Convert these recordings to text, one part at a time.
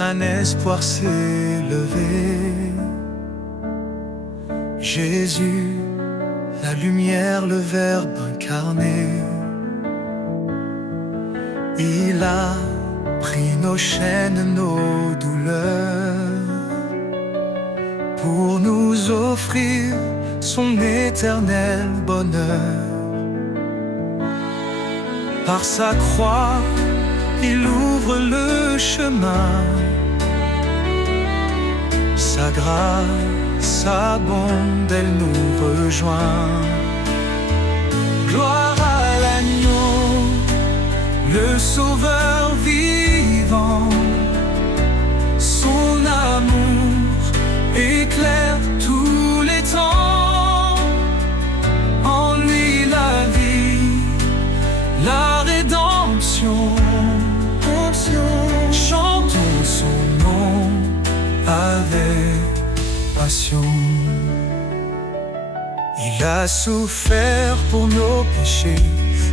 un espoir s'est levé. Jésus, la lumière, le Verbe incarné, il a pris nos chaînes, nos douleurs, pour nous offrir son éternel bonheur. Par sa croix, il ouvre le chemin. Sa grâce abonde, elle nous rejoint. Gloire à l'agneau, le Sauveur vivant. Son amour éclaire tous les temps. En lui la vie, la rédemption. Chantons son nom avec passion. Il a souffert pour nos péchés,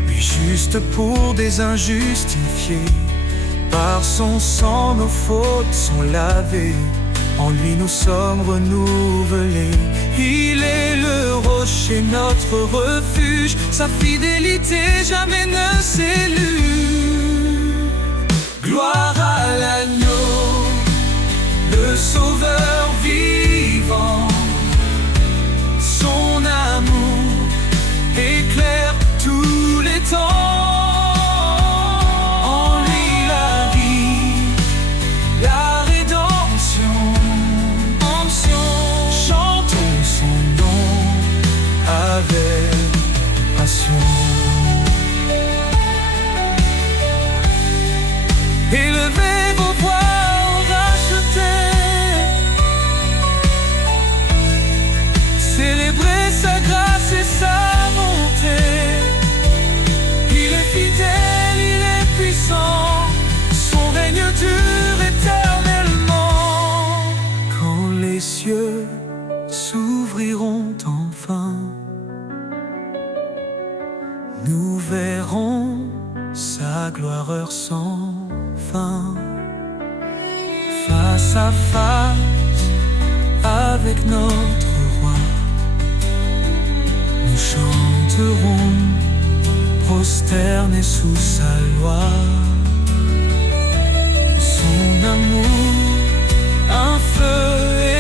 lui juste pour des injustifiés. Par son sang nos fautes sont lavées, en lui nous sommes renouvelés. Il est le rocher, notre refuge, sa fidélité jamais ne s'élude. Gloire à l'agneau, le Sauveur vivant. Son amour éclaire tous les temps. En lui la vie, la rédemption. Chantons son nom avec passion. Élevez vos voix rachetés, célébrez sa grâce et sa bonté. Il est fidèle, il est puissant, son règne dure éternellement. Quand les cieux s'ouvriront enfin, nous verrons sa gloire heure sans fin. Face à face avec notre roi, nous chanterons prosternés sous sa loi. Son amour, un feu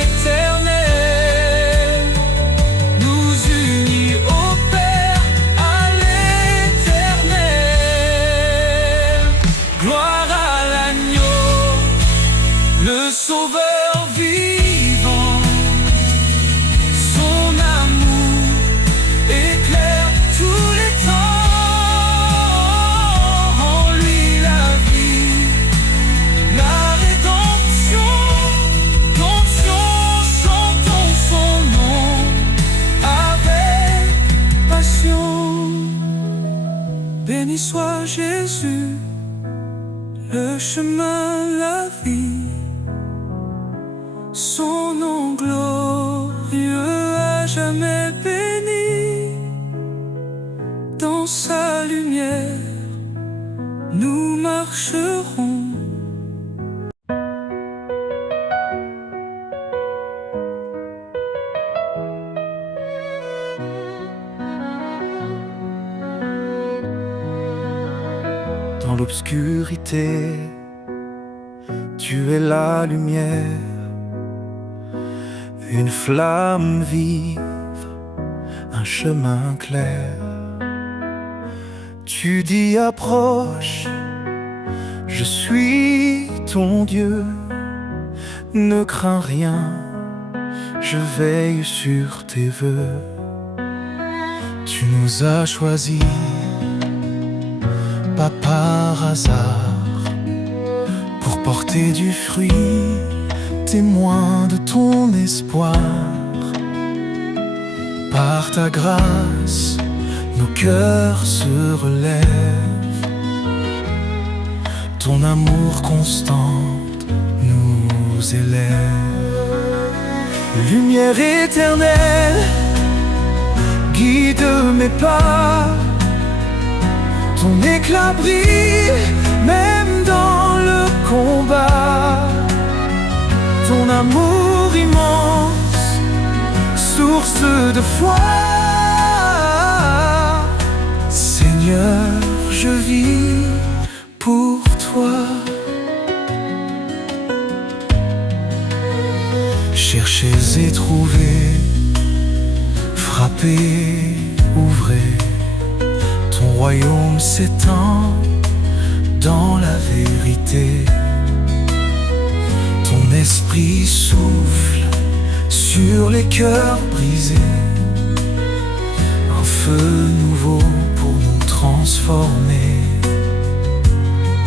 éternel, nous unit au Père à l'éternel. Gloire à l'agneau, le Sauveur vivant. Son amour éclaire tous les temps. En lui la vie, la rédemption. Chantons son nom avec passion. Béni soit Jésus, le chemin, la vie. Son nom glorieux à jamais béni. Dans sa lumière, nous marcherons. Dans l'obscurité, tu es la lumière, une flamme vive, un chemin clair. Tu dis approche, je suis ton Dieu, ne crains rien, je veille sur tes vœux. Tu nous as choisis, pas par hasard, pour porter du fruit, témoin de ton espoir. Par ta grâce, nos cœurs se relèvent. Ton amour constant nous élève. Lumière éternelle, guide mes pas. Ton éclat brille même dans le combat. amour immense, source de foi. Seigneur, je vis pour toi. Cherchez et trouvez, frappez, ouvrez. Ton royaume s'étend dans la vérité. Ton esprit souffle sur les cœurs brisés. Un feu nouveau pour nous transformer.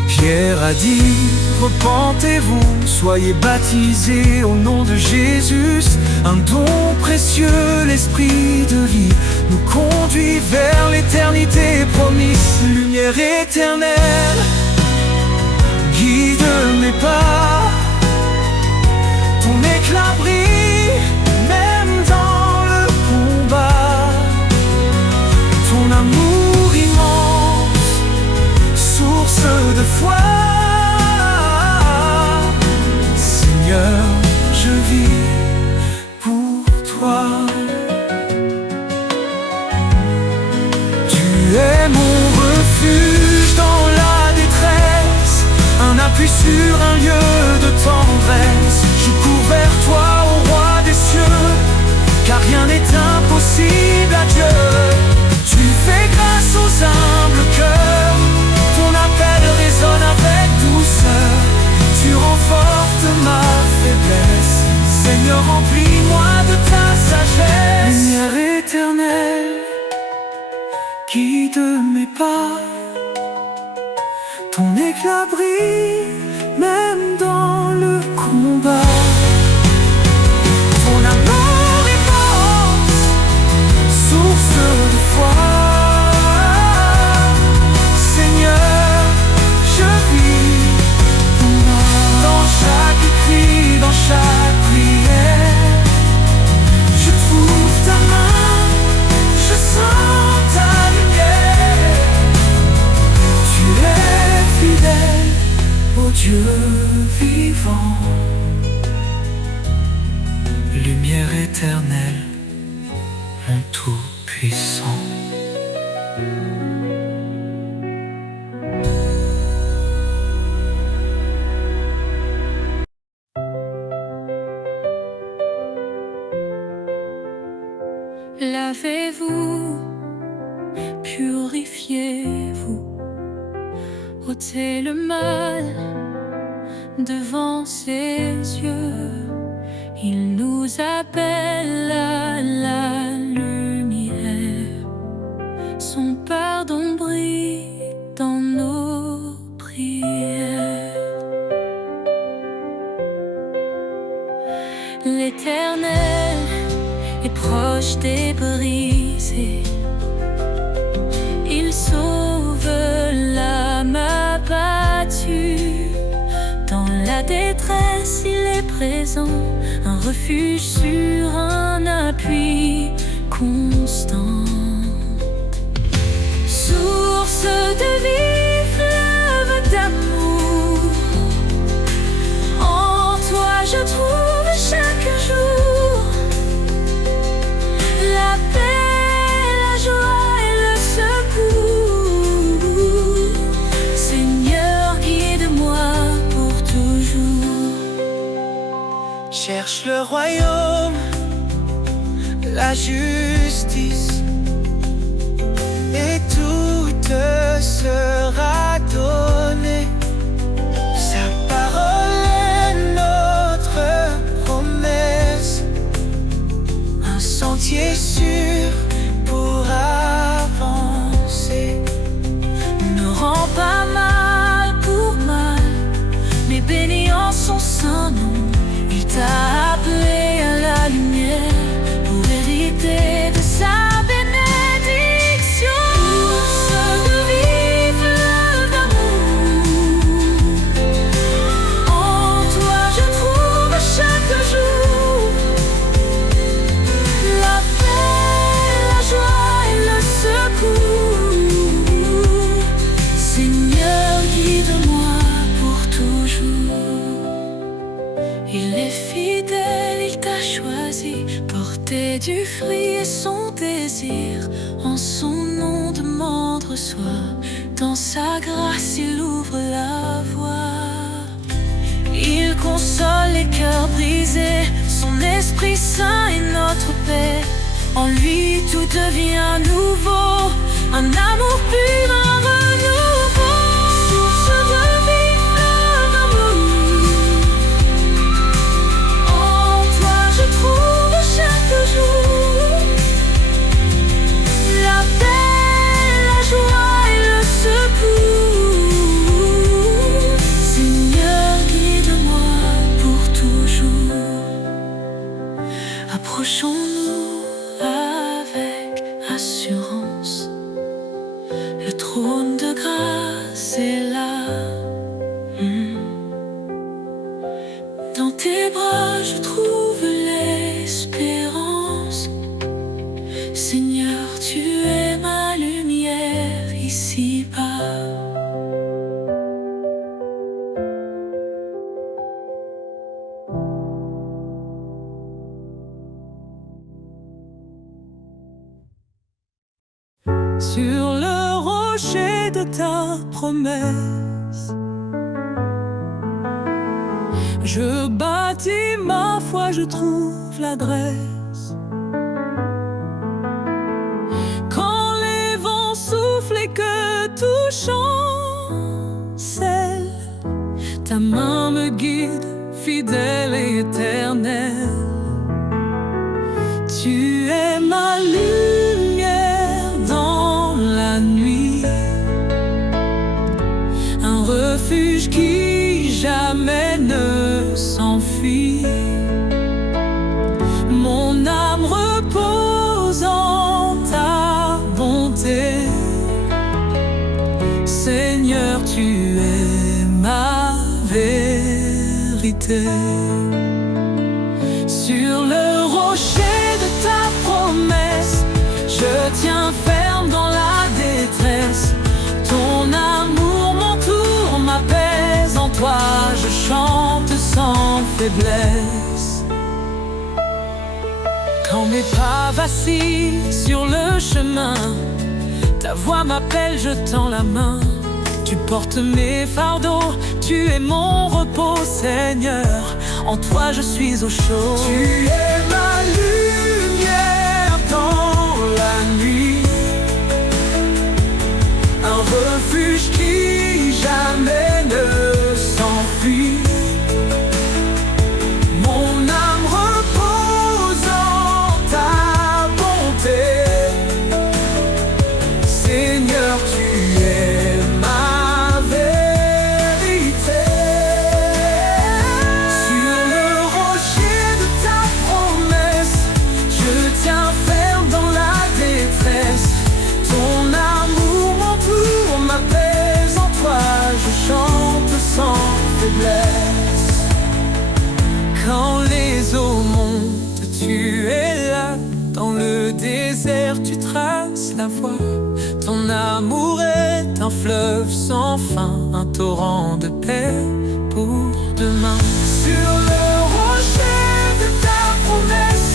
Pierre a dit, repentez-vous, soyez baptisés au nom de Jésus. Un don précieux, l'esprit de vie, nous conduit vers l'éternité promise. Lumière éternelle, guide mes pas. Ton éclat brille, même dans le combat. Ton amour immense, source de foi. Seigneur, je vis pour toi. Tu es mon refuge dans la détresse, un appui sur un lieu de tendresse. Je cours vers toi, ô roi des cieux, car rien n'est impossible à Dieu. Tu fais grâce aux humbles cœurs, ton appel résonne avec douceur. Tu renforces ma faiblesse, Seigneur, remplis-moi de ta sagesse. Lumière éternelle, guide mes pas. Ton éclat brille, même dans le combat. Ton amour immense, source de foi. Seigneur, je vis pour moi. Dans chaque cri, dans chaque prière, je trouve ta main, je sens ta lumière. Tu es fidèle, ô Dieu vivant. Lumière éternelle, mon tout-puissant. Lavez-vous, purifiez-vous, ôtez le mal devant ses yeux. Il nous appelle à la lumière. Son pardon brille dans nos prières. L'Éternel est proche des brisés. Il sauve l'âme abattue. Dans la détresse, il est présent, un refuge sur un appui constant. Source de vie, fleuve d'amour, en toi je trouve chaque jour la paix, la joie et le secours. Seigneur, guide-moi pour toujours. Cherche le royaume, la justice, et tout te sera donné. Sa parole est notre promesse, un sentier sûr pour avancer. Ne rends pas mal pour mal, mais bénis en son saint nom. Il t'a appelé à la lumière pour hériter de sa bénédiction. Source de vie, fleuve d'amour, en toi je trouve chaque jour la paix, la joie et le secours. Seigneur, guide-moi pour toujours. Il est fidèle, goûter du fruit et son désir. En son nom demande, reçoit. Dans sa grâce il ouvre la voie. Il console les cœurs brisés. Son Esprit Saint est notre paix. En lui tout devient nouveau. Un amour pur, un renouveau. Source de vie, fleur d'amour. En toi je trouve chaque jour la paix, la joie et le secours. Seigneur, guide-moi pour toujours. Approchons-nous avec assurance. Le trône de grâce est là. Dans tes bras je trouve l'espérance. Seigneur, tu es ma lumière ici-bas. Sur le rocher de ta promesse, je bâtis ma foi, je trouve l'adresse. Quand les vents soufflent et que tout chancelle, ta main me guide, fidèle et éternelle. Tu es ma lumière dans la nuit, un refuge qui jamais ne s'enfuit. Mon âme repose en ta bonté. Seigneur, tu es ma vérité. Sur le rocher de ta promesse, je tiens ferme dans la détresse. Ton amour m'entoure, m'apaise. En toi je chante sans faiblesse. Quand mes pas vacillent sur le chemin, ta voix m'appelle, je tends la main. Tu portes mes fardeaux, tu es mon repos, Seigneur. En toi je suis au chaud. Tu es ma lumière dans la nuit, un refuge qui jamais ne s'enfuit. Mon âme repose en ta bonté. Seigneur, tu es ma vérité. Sur le rocher de ta promesse, je tiens ferme dans la détresse. Ton amour m'entoure, m'apaise. En toi je chante sans faiblesse. Quand les eaux montent, tu es là. Dans le désert, tu traces la voie. Ton amour est un fleuve sans fin, un torrent de paix pour demain. Sur le rocher de ta promesse,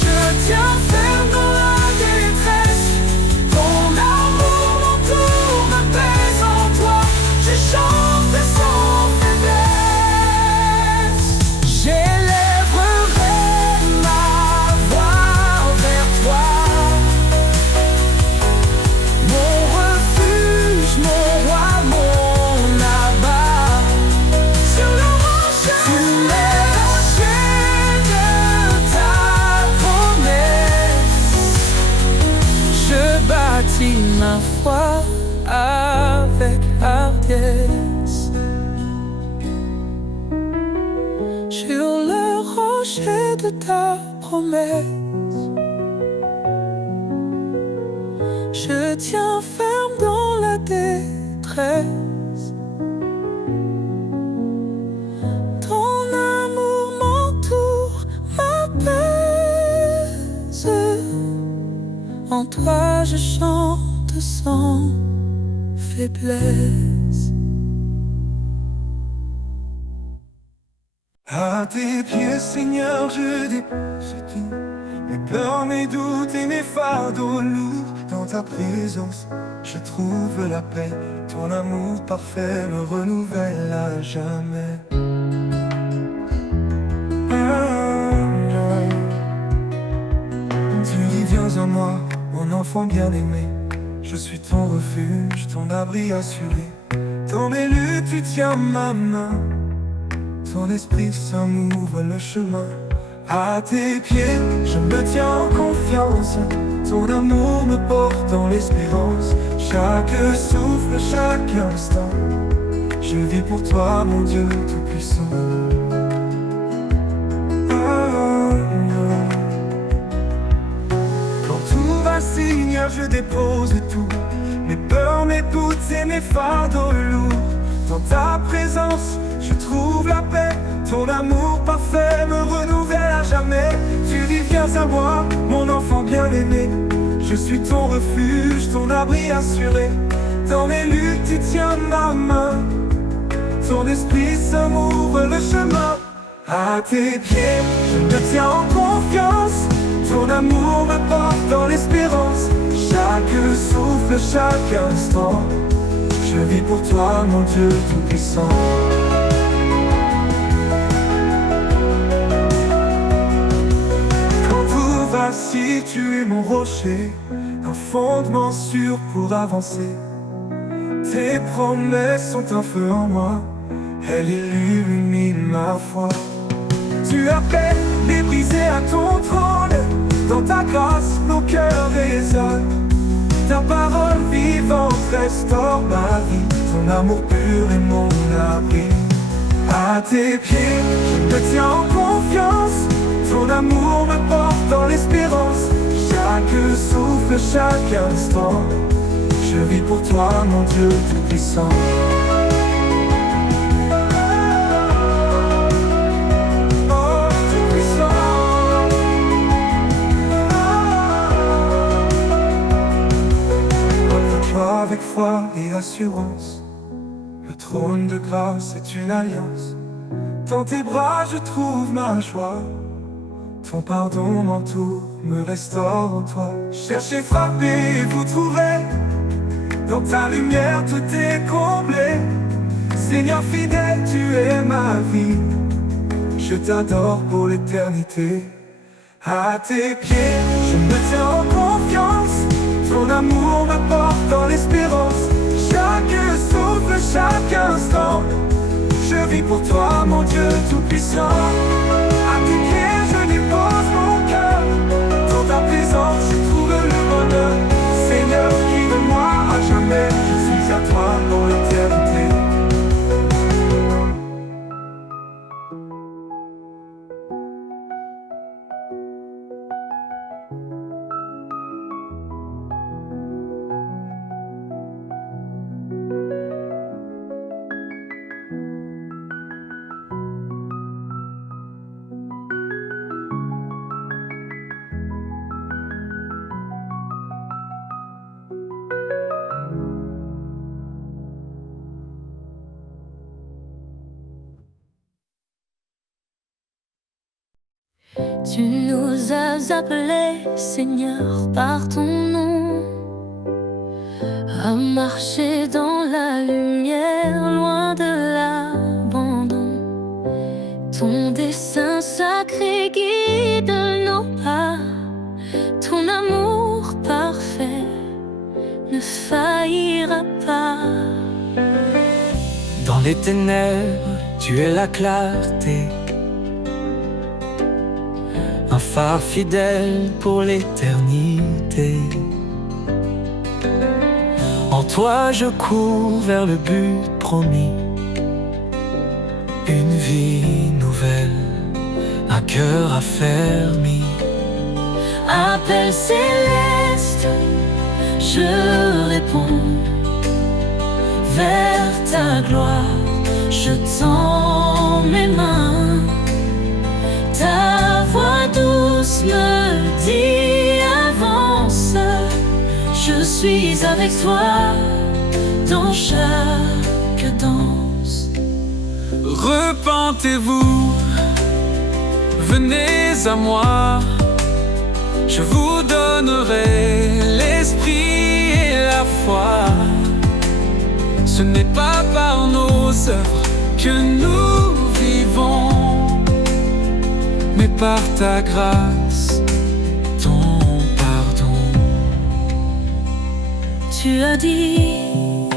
je tiens ferme dans la détresse. Ton amour m'entoure, m'apaise. En toi je chante sans faiblesse. J'élèverai ma voix vers toi, mon refuge, mon roi, mon abat. Sur le rocher de ta promesse, je bâtis ma foi avec hardiesse. Sur le rocher de ta promesse, je tiens ferme dans la détresse. Ton amour m'entoure, m'apaise. En toi je chante sans faiblesse. À tes pieds, Seigneur, je dépose tout. mes peurs, mes doutes et mes fardeaux lourds. Dans ta présence, je trouve la paix. Ton amour parfait me renouvelle à jamais. Tu dis viens à moi, mon enfant bien-aimé. Je suis ton refuge, ton abri assuré. Dans mes luttes, tu tiens ma main. Ton esprit saint m'ouvre le chemin. À tes pieds, je me tiens en confiance. Ton amour me porte dans l'espérance. Chaque souffle, chaque instant, je vis pour toi, mon Dieu tout-puissant. Quand tout va, Seigneur, je dépose tout. Mes peurs, mes doutes et mes fardeaux lourds. Dans ta présence, je trouve la paix. Ton amour parfait me renouvelle à jamais. Tu dis viens à moi, mon enfant bien-aimé. Je suis ton refuge, ton abri assuré. Dans mes luttes, tu tiens ma main. Ton esprit saint m'ouvre le chemin. À tes pieds, je me tiens en confiance. Ton amour me porte dans l'espérance. Chaque souffle, chaque instant, je vis pour toi, mon Dieu tout-puissant. Quand tout vacille, tu es mon rocher, un fondement sûr pour avancer. Tes promesses sont un feu en moi, elles illuminent ma foi. Tu appelles les brisés à ton trône, dans ta grâce nos cœurs résonnent. Ta parole vivante restaure ma vie, ton amour pur est mon abri. À tes pieds, je me tiens en confiance. Ton amour me porte dans l'espérance. Chaque souffle, chaque instant, je vis pour toi, mon Dieu tout-puissant. Oh, tout-puissant. Reviens-toi avec foi et assurance. Le trône de grâce est une alliance. Dans tes bras je trouve ma joie. Ton pardon m'entoure, me restaure en toi. Cherchez, frappez et vous trouverez. Dans ta lumière tout est comblé. Seigneur fidèle, tu es ma vie. Je t'adore pour l'éternité. À tes pieds, je me tiens en confiance. Ton amour me porte dans l'espérance. Chaque souffle, chaque instant, je vis pour toi, mon Dieu tout-puissant. À tes pieds, je dépose mon cœur. Dans ta présence, je trouve le bonheur. Seigneur, guide-moi à jamais. Je suis à toi pour l'éternité. Tu nous as appelés, Seigneur, par ton nom, à marcher dans la lumière, loin de l'abandon. Ton dessein sacré guide nos pas, ton amour parfait ne faillira pas. Dans les ténèbres, tu es la clarté, un phare fidèle pour l'éternité. En toi je cours vers le but promis, une vie nouvelle, un cœur affermi. Appel céleste, je réponds vers ta gloire, je tends mes mains. Ta voix douce me dit avance, je suis avec toi dans chaque danse. Repentez-vous, venez à moi, Je vous donnerai l'esprit et la foi. Ce n'est pas par nos œuvres que nous vivons, mais par ta grâce, ton pardon. Tu as dit,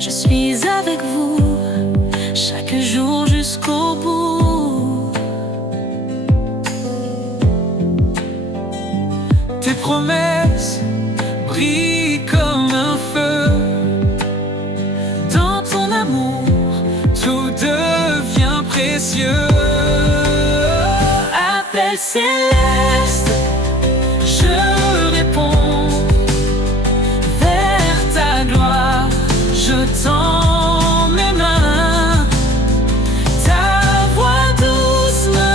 je suis avec vous chaque jour jusqu'au bout. Tes promesses brillent comme un feu. Dans ton amour, Tout devient précieux. appel céleste, je réponds. Vers ta gloire, je tends mes mains. Ta voix douce me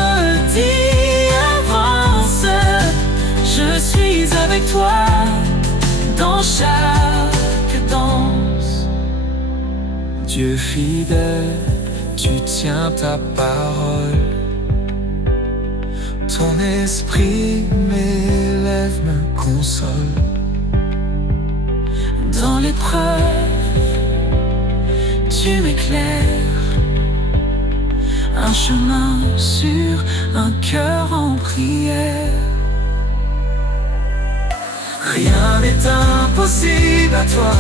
dit avance. Je suis avec toi dans chaque danse. Dieu fidèle, tu tiens ta parole. Ton esprit m'élève, me console. Dans l'épreuve, tu m'éclaires. Un chemin sûr, un cœur en prière. Rien n'est impossible à toi.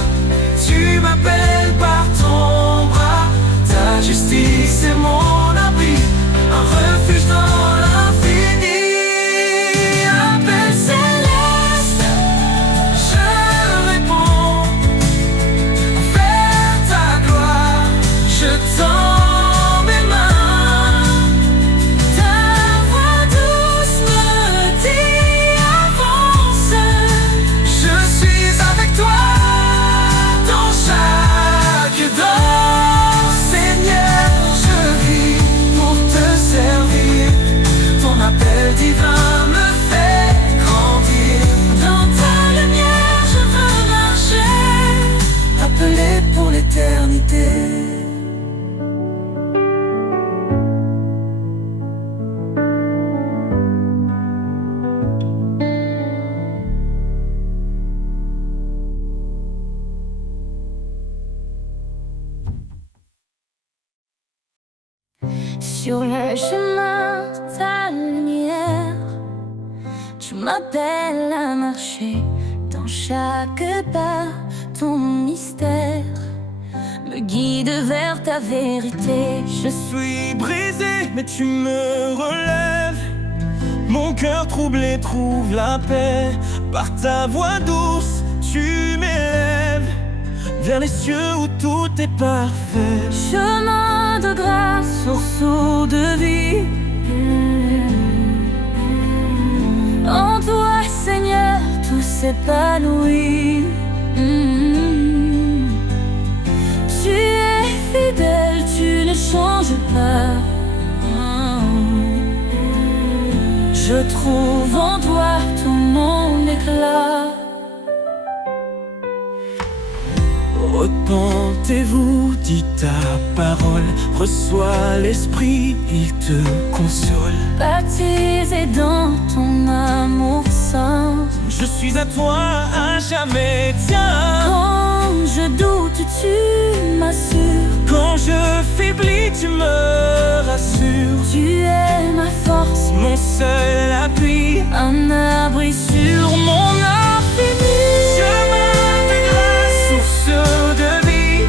Tu m'appelles par ton bras. Ta justice est mon abri, un refuge dans l'infini. Appel céleste, je réponds. Vers ta gloire, je tends mes mains. Ta voix douce me dit avance. Je suis avec toi dans chaque danse. Seigneur, je vis pour te servir. Ton appel divin me fait grandir. Dans ta lumière, je veux marcher. Appelé pour l'éternité. Sur le chemin de ta lumière, tu m'appelles à marcher. Dans chaque pas, ton mystère me guide vers ta vérité. Je suis brisé, mais tu me relèves. Mon cœur troublé trouve la paix. Par ta voix douce, tu m'élèves vers les cieux où tout est parfait. Chemin de grâce, source de vie. En toi, Seigneur, tout s'épanouit. Tu es fidèle, tu ne changes pas. Je trouve en toi tout mon éclat. Repentez-vous, dit ta parole. Reçois l'esprit, il te console. Baptisé dans ton amour saint. Je suis à toi à jamais, tiens. Quand je doute, tu m'assures. Quand je faiblis, tu me rassures. Tu es ma force, Mon seul appui, un abri sur mon infini. chemin de grâce, source de vie.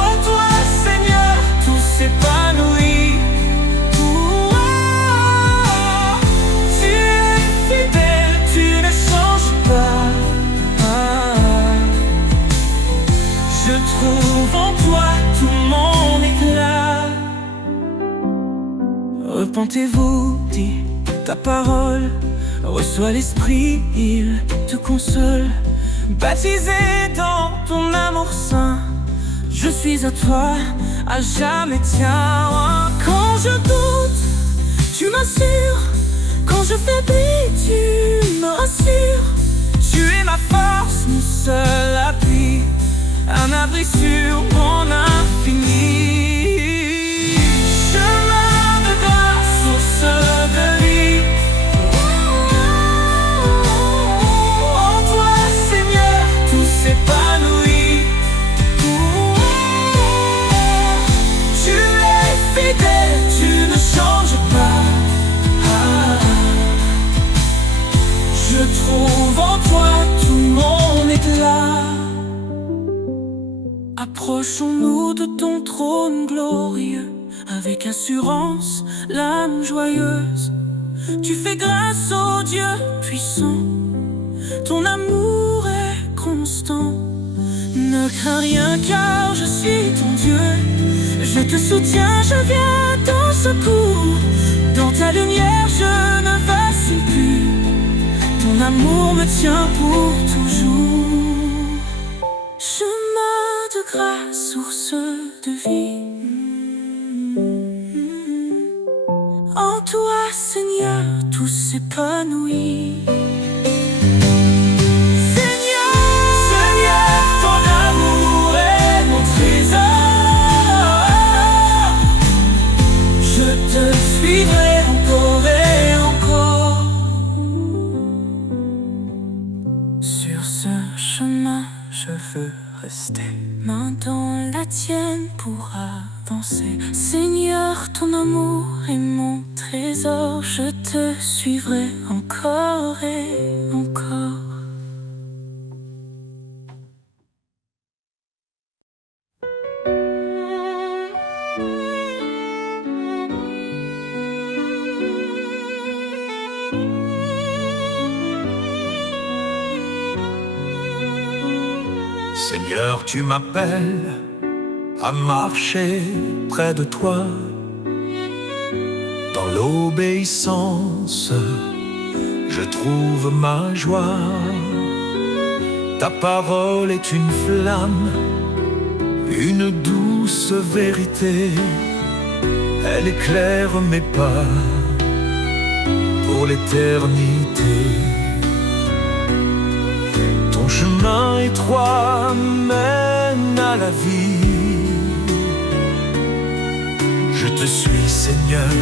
En toi, Seigneur, tout s'épanouit. Tu es fidèle, tu ne changes pas. Je trouve en toi tout mon éclat. Repentez-vous, dit ta parole. Reçois l'esprit, il te console. Baptisé dans ton amour saint, je suis à toi, à jamais tiens. Quand je doute, tu m'assures. Quand je faiblis, tu me rassures. Tu es ma force, mon seul appui, un abri sur mon infini. Chemin de grâce, source de de ton trône glorieux, avec assurance, l'âme joyeuse. Tu fais grâce au Dieu puissant, ton amour est constant. Ne crains rien car je suis ton Dieu. Je te soutiens, je viens à ton secours. Dans ta lumière je ne vacille plus. Ton amour me tient pour toujours. Chemin de grâce, source de vie. En toi, Seigneur, tout s'épanouit. Seigneur, ton amour est mon trésor. Je te suivrai encore et encore. Sur ce chemin, je veux rester, main dans la tienne pour avancer. Seigneur, ton amour est mon trésor. Je te suivrai encore et encore. Seigneur, tu m'appelles à marcher près de toi. Dans l'obéissance, je trouve ma joie. Ta parole est une flamme, une douce vérité. Elle éclaire mes pas pour l'éternité. Ton chemin étroit mène à la vie. Je te suis, Seigneur,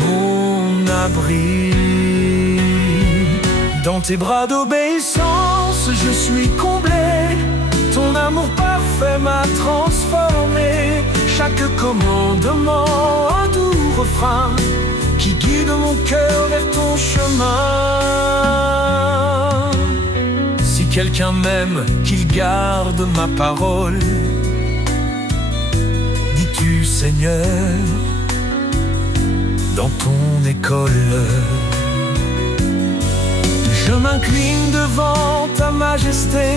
mon abri. Dans tes bras d'obéissance, je suis comblé. Ton amour parfait m'a transformé. Chaque commandement, un doux refrain qui guide mon cœur vers ton chemin. Si quelqu'un m'aime, qu'il garde ma parole. Dis-tu, Seigneur, dans ton école. Je m'incline devant ta majesté.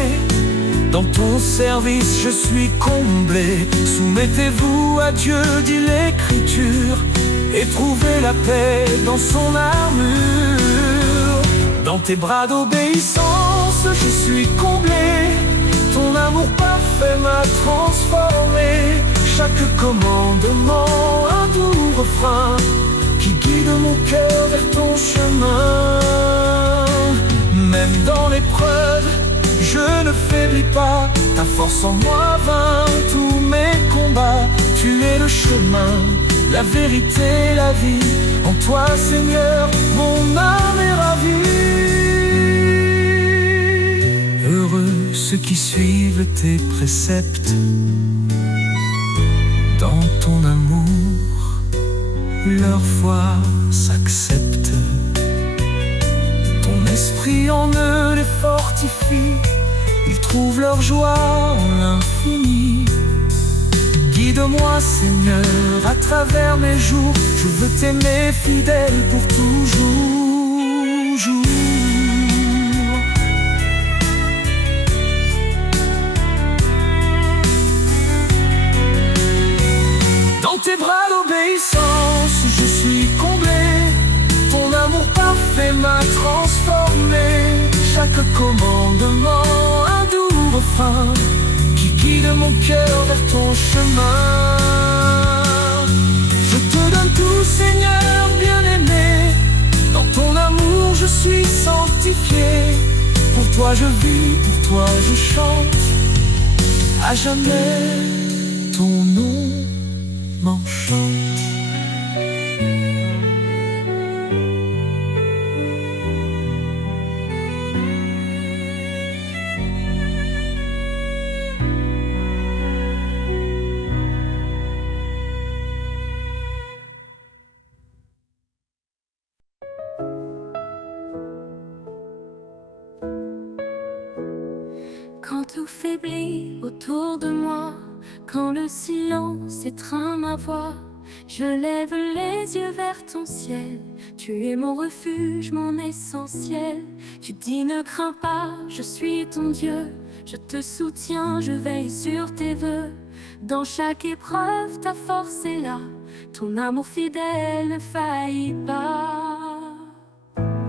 Dans ton service je suis comblé. Soumettez-vous à Dieu, dit l'Écriture, et trouvez la paix dans son armure. Dans tes bras d'obéissance je suis comblé. Ton amour parfait m'a transformé. Chaque commandement, un doux refrain qui guide mon cœur vers ton chemin. Même dans l'épreuve, je ne faiblis pas. Ta force en moi vainc tous mes combats. Tu es le chemin, la vérité, la vie. En toi, Seigneur, mon âme est ravie. Heureux ceux qui suivent tes préceptes. Dans ton amour, leur foi s'accepte. Ton esprit en eux les fortifie. Ils trouvent leur joie en l'infini. Guide-moi, Seigneur, à travers mes jours. Je veux t'aimer fidèle pour toujours. Dans tes bras d'obéissance, je suis comblé. Ton amour parfait m'a transformé. Chaque commandement, un doux refrain qui guide mon cœur vers ton chemin. Je te donne tout, Seigneur bien-aimé. Dans ton amour je suis sanctifié. Pour toi je vis, pour toi je chante. À jamais ton nom m'enchante. Quand tout faiblit autour de moi, Quand le silence étreint ma voix, je lève les yeux vers ton ciel. Tu es mon refuge, mon essentiel. Tu dis ne crains pas, je suis ton Dieu. Je te soutiens, je veille sur tes vœux. Dans chaque épreuve, ta force est là. Ton amour fidèle ne faillit pas.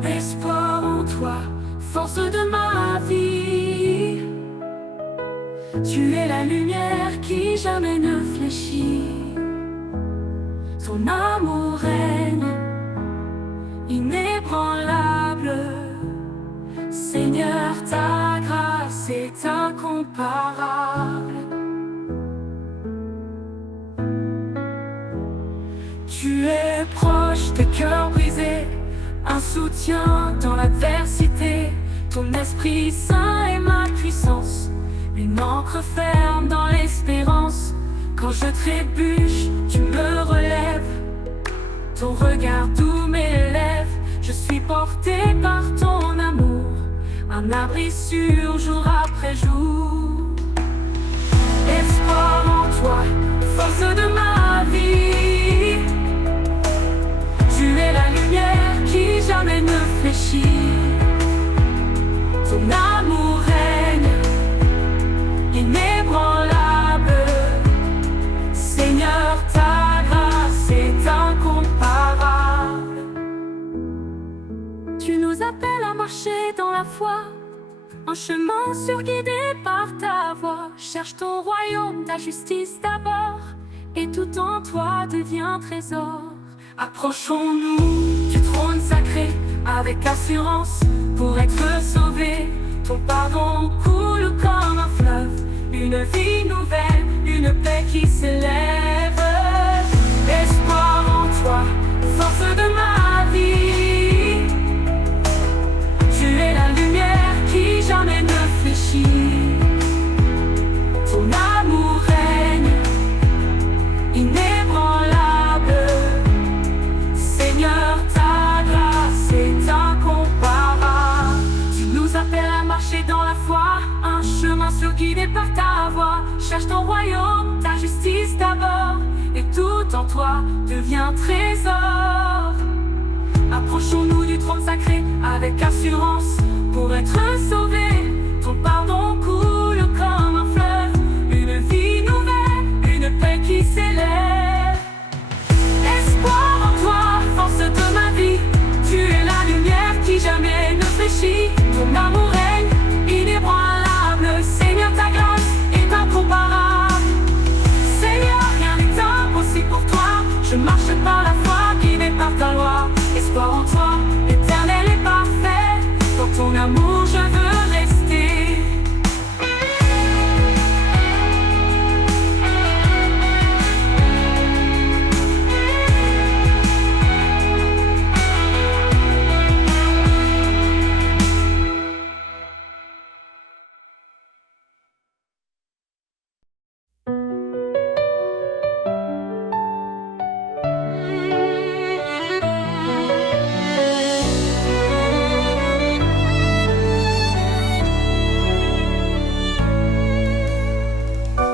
Espoir en toi, force de ma vie. Tu es la lumière qui jamais ne fléchit. Ton amour règne, inébranlable. Seigneur, ta grâce est incomparable. Tu es proche des cœurs brisés, un soutien dans l'adversité. Ton Esprit Saint est ma puissance, une ancre ferme dans l'espérance. Quand je trébuche, tu me relèves. Ton regard doux m'élève. Je suis porté par ton amour, un abri sûr jour après jour. Espoir en toi, force de ma vie. Tu es la lumière qui jamais ne fléchit. Ton amour règne, inébranlable. Seigneur, ta grâce est incomparable. Tu nous appelles à marcher dans la foi, un chemin sûr guidé par ta voix. Cherche ton royaume, ta justice d'abord, et tout en toi devient trésor. Approchons-nous du trône sacré avec assurance pour être sauvés. Ton pardon coule comme un fleuve, une vie nouvelle, une paix qui s'élève. Espoir en toi, force de ma vie. Tu es la lumière qui jamais ne fléchit. Ton amour règne, inébranlable. Seigneur, ta grâce est incomparable. Tu nous appelles à marcher dans la foi, un chemin sûr guidé par ta voix. Cherche ton royaume, ta justice d'abord, et tout en toi devient trésor. Approchons-nous du trône sacré avec assurance pour être sauvés. Ton pardon coule comme un fleuve, une vie nouvelle, une paix qui s'élève. Espoir en toi, force de ma vie. Tu es la lumière qui jamais ne fléchit. Ton amour règne, inébranlable. Seigneur, ta grâce est incomparable. Seigneur, rien n'est impossible pour toi. Je marche par la foi, guidé par ta loi. Espoir en toi, l'éternel est parfait. Dans ton amour je veux rester.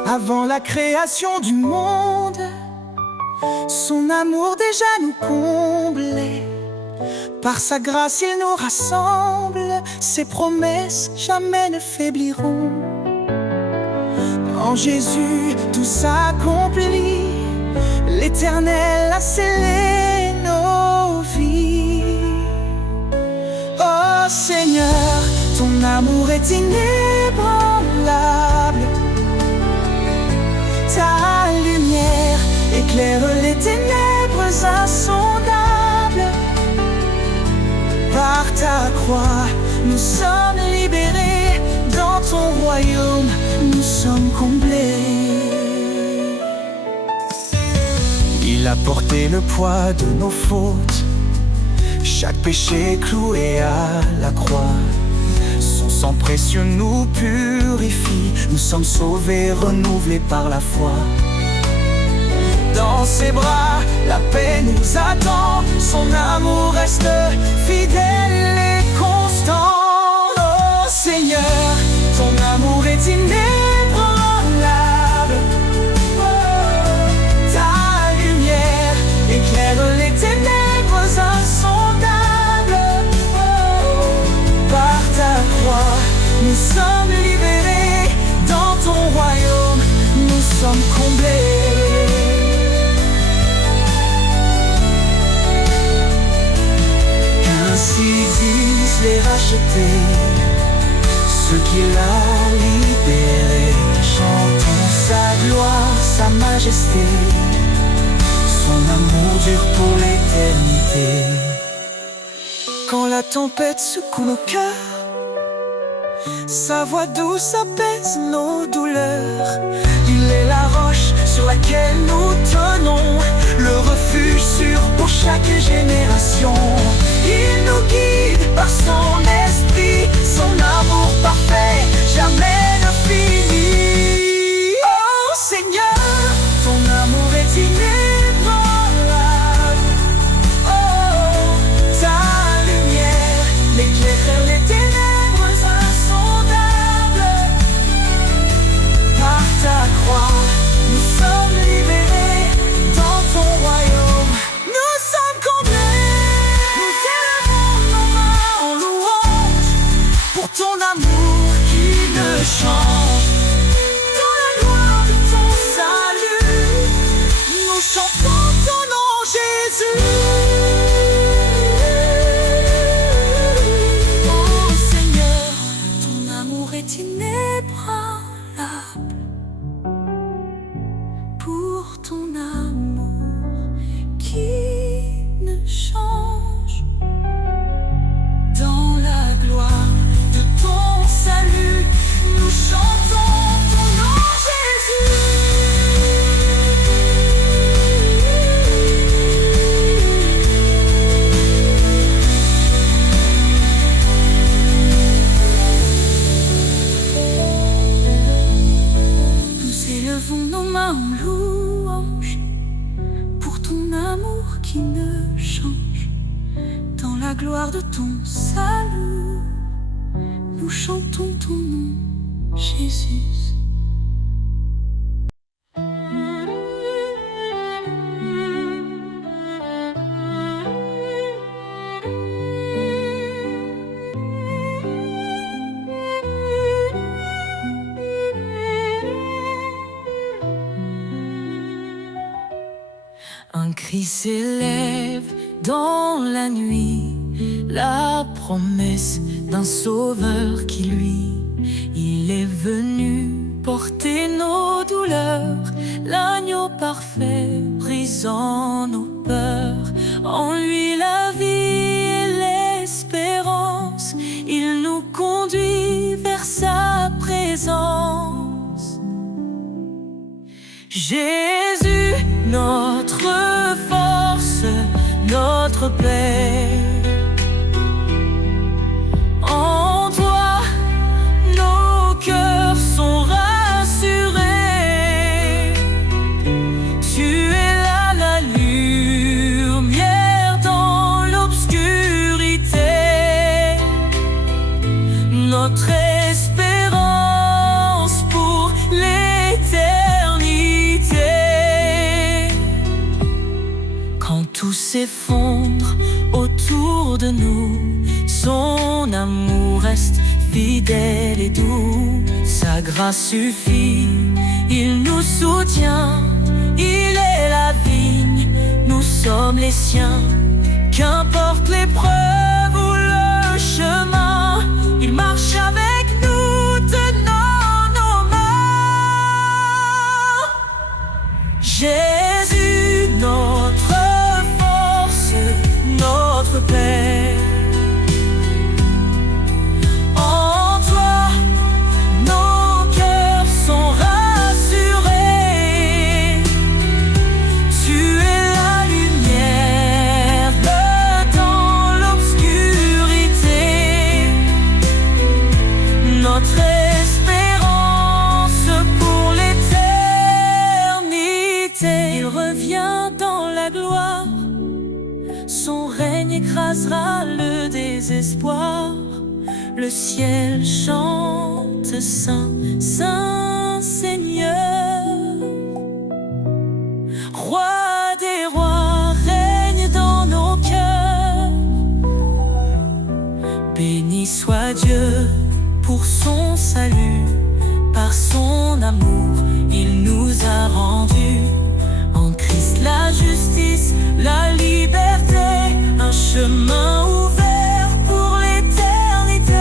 Avant la création du monde, son amour déjà nous comblait. Par sa grâce il nous rassemble, ses promesses jamais ne faibliront. En Jésus tout s'accomplit, l'Éternel a scellé nos vies. Oh Seigneur, ton amour est inébranlable. Ta lumière éclaire les ténèbres insondables. Par ta croix, nous sommes libérés. Dans ton royaume, nous sommes comblés. Il a porté le poids de nos fautes, chaque péché cloué à la croix. Son sang précieux nous purifie. Nous sommes sauvés, renouvelés par la foi. Dans ses bras, la paix nous attend. Son amour reste fidèle et constant. Oh Seigneur, ton amour est inébranlable. racheté, ce qu'il a libéré. Chantons sa gloire, sa majesté, son amour dure pour l'éternité. Quand la tempête secoue nos cœurs, sa voix douce apaise nos douleurs. Il est la roche sur laquelle nous tenons, le refuge sûr pour chaque génération. Il nous guide par son esprit, son amour parfait jamais ne finit. Oh Seigneur, ton amour est inébranlable. Oh, ta lumière l'éclaire les ténèbres insondables. Par ta croix, nous sommes libérés dans ton royaume. Nous sommes comblés, nous élevons nos mains en louange pour ton amour qui ne change. Dans la gloire de ton salut, nous chantons ton nom, Jésus. Oh Seigneur, ton amour est inébranlable. Pour ton amour qui ne change. Dans la gloire de ton salut, nous chantons ton nom, Jésus. Nous élevons nos mains en louange pour ton amour qui ne change. Dans la gloire de ton salut, nous chantons ton nom, Jésus. Un cri s'élève dans la nuit, la promesse d'un sauveur qui lui, il est venu porter nos douleurs, l'agneau parfait brisant nos peurs. En lui la vie et l'espérance, il nous conduit vers sa présence. Jésus, notre force, notre paix. En toi, nos cœurs sont rassurés. Tu es là la lumière dans l'obscurité. Notre espérance pour l'éternité. Quand tout s'effondre autour de nous, son amour reste fidèle et doux. Sa grâce suffit, il nous soutient. Il est la vigne, nous sommes les siens. Qu'importe l'épreuve ou le chemin, il marche avec nous, tenant nos mains. Jésus, notre force, notre paix. En toi, nos cœurs sont rassurés. Tu es la lumière dans l'obscurité. Notre espérance pour l'éternité. Il revient dans la gloire, son règne écrasera le désespoir. Le ciel chante Saint, Saint Seigneur. Roi des rois règne dans nos cœurs. Béni soit Dieu pour son salut. Par son amour, il nous a rendus. En Christ la justice, la liberté, un chemin ouvert pour l'éternité.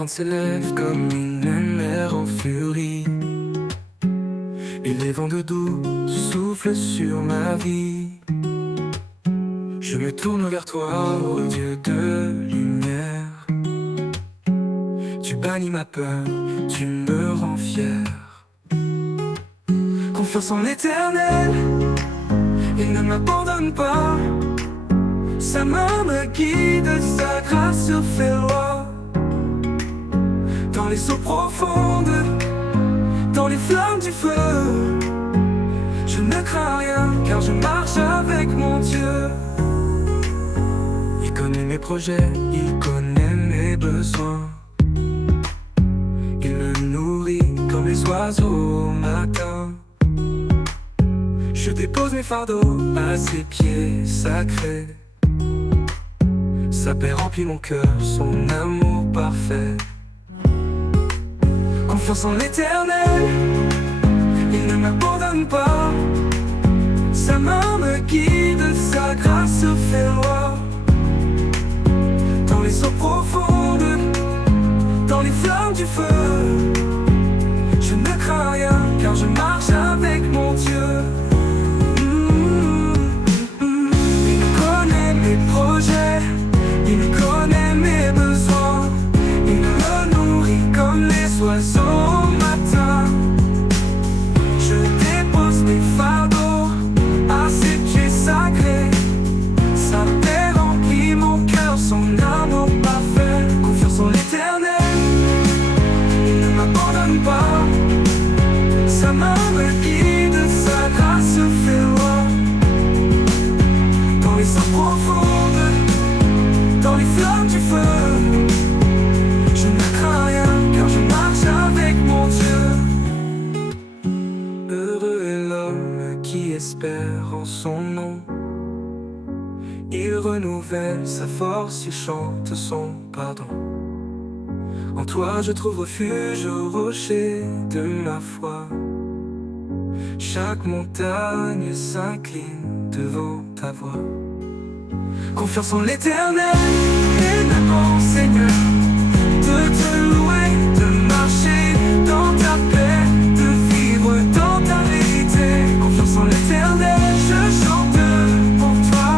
crainte s'élève comme une mer en furie, et les vents de doux soufflent sur ma vie. Je me tourne vers toi, ô Dieu de lumière. Tu bannis ma peur, tu me rends fier. Confiance en l'Éternel, il ne m'abandonne pas. Sa main me guide, sa grâce fait loi. Dans les eaux profondes, dans les flammes du feu, je ne crains rien, car je marche avec mon Dieu. Il connaît mes projets, il connaît mes besoins. Il me nourrit comme les oiseaux au matin. Je dépose mes fardeaux à ses pieds sacrés. Sa paix remplit mon cœur, son amour parfait. Confiance en l'Éternel, il ne m'abandonne pas. Sa main me guide, sa grâce fait loi. Dans les eaux profondes, dans les flammes du feu, je ne crains rien, car je marche avec mon Dieu. Il connaît mes projets, il connaît mes besoins. Il me nourrit comme les oiseaux au matin. Je dépose mes fardeaux à ses pieds sacrés. Sa paix remplit mon cœur, son amour parfait. Confiance en l'Éternel, il ne m'abandonne pas. Sa main me guide, sa grâce fait loi. Dans les eaux profondes, dans les flammes du feu, je ne crains rien, car je marche avec mon Dieu. Heureux est l'homme qui espère en son nom. Il renouvelle sa force, il chante son pardon. En toi je trouve refuge au rocher de ma foi. Chaque montagne s'incline devant ta voix. Confiance en l'Éternel, et mon Seigneur, de te louer, de marcher dans ta paix, de vivre dans ta vérité. Confiance en l'Éternel, je chante pour toi,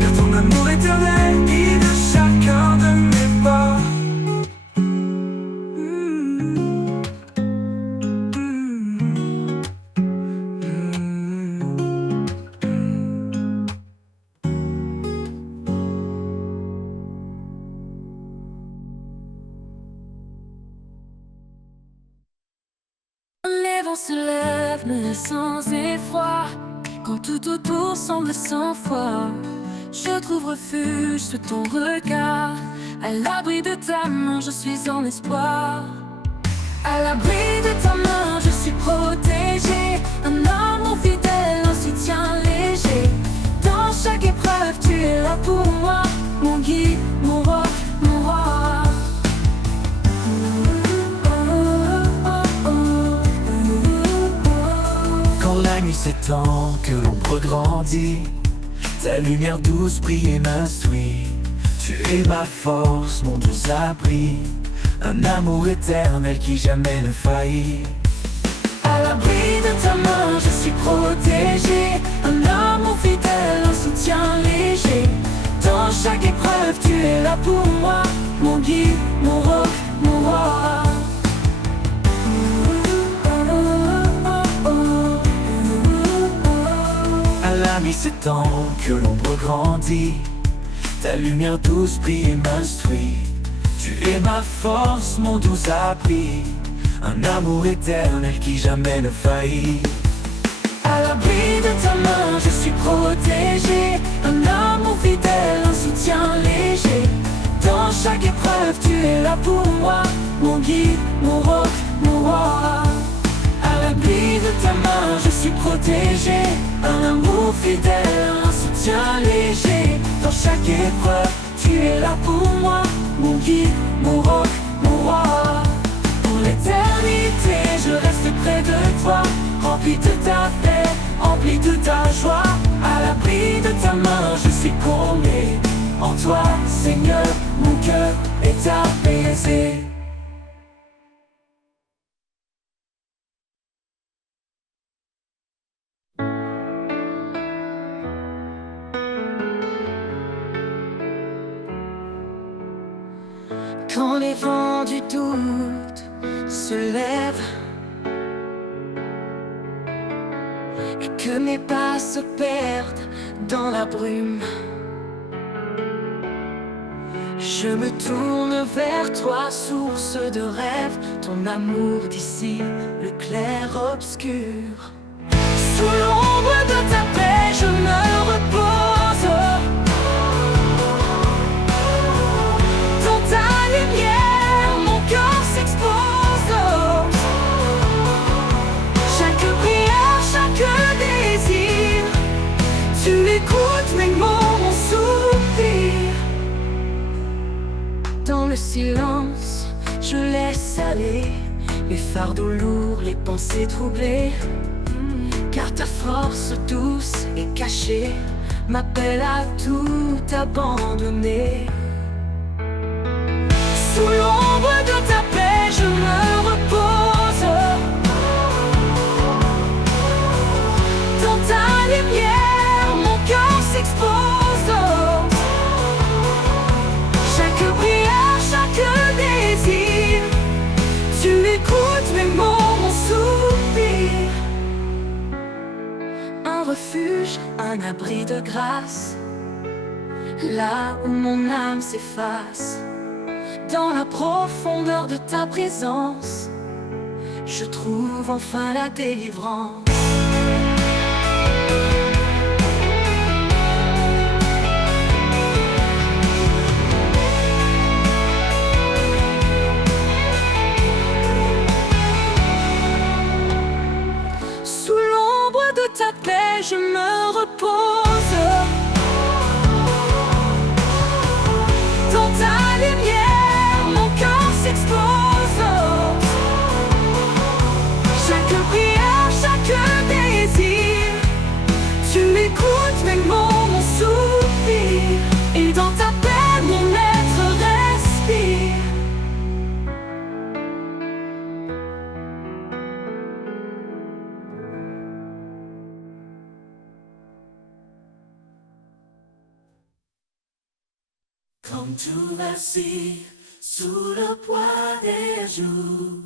car ton amour éternel guide chacun de mes pas. Les vents se lèvent, mais sans effroi. Quand tout autour semble sans foi, je trouve refuge sous ton regard. À l'abri de ta main, je suis en espoir. À l'abri de ta main, je suis protégé. Un amour fidèle, un soutien léger. Dans chaque épreuve, tu es là pour moi. Mon guide, mon roc, mon roi. Quand la nuit s'étend, que l'ombre grandit, ta lumière douce brille et m'instruit. Tu es ma force, mon doux abri, un amour éternel qui jamais ne faillit. À l'abri de ta main, je suis protégé. Un amour fidèle, un soutien léger. Dans chaque épreuve, tu es là pour moi. Mon guide, mon roc, mon roi. À la nuit s'étend, que l'ombre grandit, ta lumière douce brille et m'instruit. Tu es ma force, mon doux abri, un amour éternel qui jamais ne faillit. À l'abri de ta main, je suis protégé. Un amour fidèle, un soutien léger. Dans chaque épreuve, tu es là pour moi. Mon guide, mon roc, mon roi. À l'abri de ta main, je suis protégé. Un amour fidèle, un soutien léger. Dans chaque épreuve, tu es là pour moi. Mon guide, mon roc, mon roi. Pour l'éternité, je reste près de toi. Rempli de ta paix, rempli de ta joie. À l'abri de ta main, je suis comblé. En toi, Seigneur, mon cœur est apaisé. Quand les vents du doute se lèvent et que mes pas se perdent dans la brume, je me tourne vers toi, source de rêve. Ton amour dissipe le clair-obscur. Sous l'ombre de ta paix, je me repose. Dans ta lumière, mon cœur s'expose. Chaque prière, chaque désir, tu écoutes mes mots, mon soupir. Dans le silence, je laisse aller les fardeaux lourds, les pensées troublées. Car ta force douce et cachée m'appelle à tout abandonner. Sous l'ombre de ta paix, je me repose. Dans ta lumière, mon cœur s'expose. Chaque prière, chaque désir, tu écoutes mes mots, mon soupir. Un refuge, un abri de grâce, là où mon âme s'efface. Dans la profondeur de ta présence, je trouve enfin la délivrance. Sous l'ombre de ta paix, je me repose. Dans ta lumière, mon cœur s'expose. Chaque prière, chaque désir, tu écoutes mes mots, mon soupir. Et dans ta paix, mon être respire. Comme tout vacille sous le poids des jours,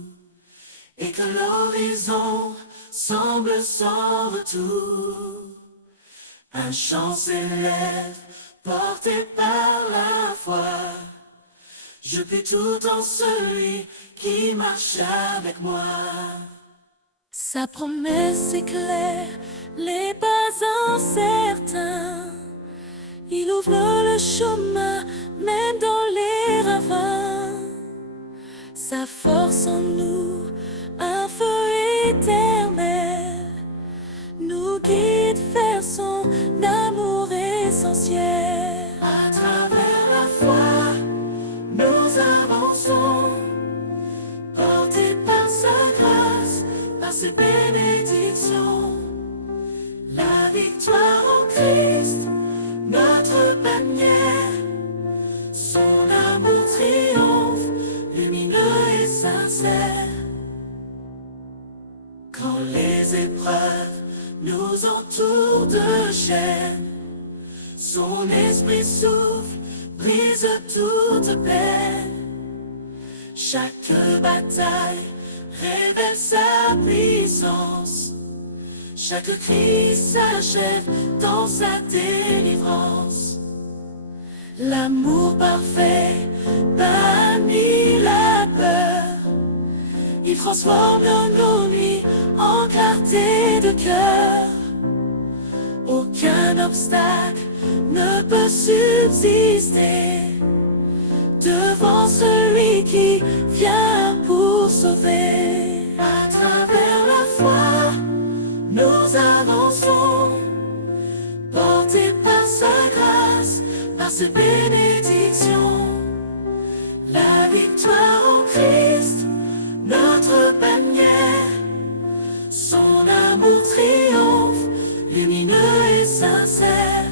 et que l'horizon semble sans retour, un chant s'élève porté par la foi. Je puis tout en celui qui marche avec moi. Sa promesse éclaire les pas incertains. Il ouvre le chemin, même dans les ravins. Sa force en nous, un feu éternel, nous guide vers son amour essentiel. À travers la foi, nous avançons, portés par sa grâce, par ses bénédictions. La victoire en Christ, notre bannière, son amour triomphe, lumineux et sincère. Quand les épreuves nous entourent de chaînes, son esprit souffle, brise toute peine. Chaque bataille révèle sa puissance. Chaque cri s'achève dans sa délivrance. L'amour parfait bannit la peur. Il transforme nos nuits en clarté de cœur. Aucun obstacle ne peut subsister devant celui qui vient pour sauver. À travers la foi, nous avançons, portés par sa grâce, par ses bénédictions. La victoire en Christ, notre bannière, son amour triomphe, lumineux et sincère.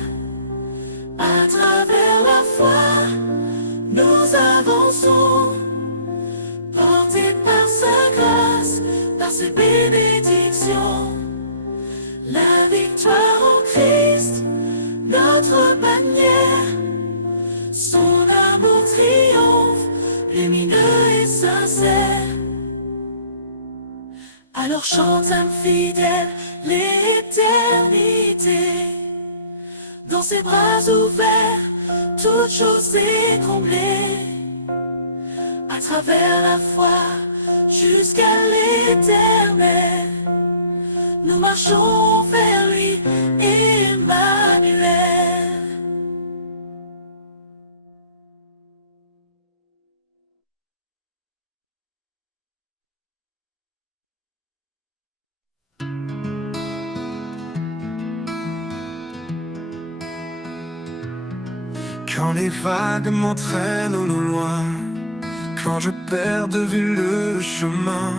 À travers la foi, nous avançons, leur chante infidèle l'éternité. Dans ses bras ouverts, toute chose est comblée. À travers la foi, jusqu'à l'éternel, nous marchons vers lui, Emmanuel. Quand les vagues m'entraînent au loin, quand je perds de vue le chemin,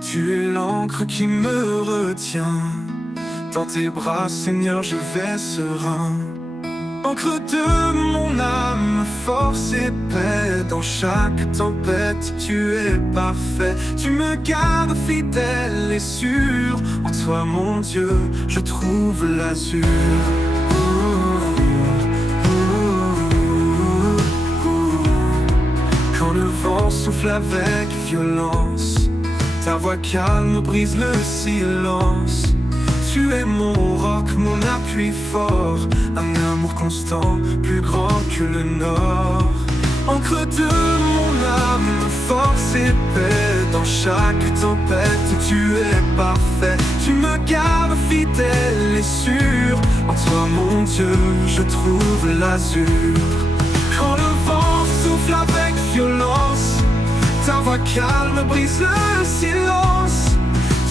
tu es l'encre qui me retient. Dans tes bras, Seigneur, je vais serein. Encre de mon âme, force et paix. Dans chaque tempête, tu es parfait. Tu me gardes fidèle et sûr. En toi, mon Dieu, je trouve l'azur. Quand le vent souffle avec violence, ta voix calme brise le silence. Tu es mon roc, mon appui fort, un amour constant, plus grand que le nord. Encre de mon âme, force et paix. Dans chaque tempête, tu es parfait. Tu me gardes fidèle et sûr. En toi, mon Dieu, je trouve l'azur. Quand le vent souffle avec violence, ta voix calme brise le silence.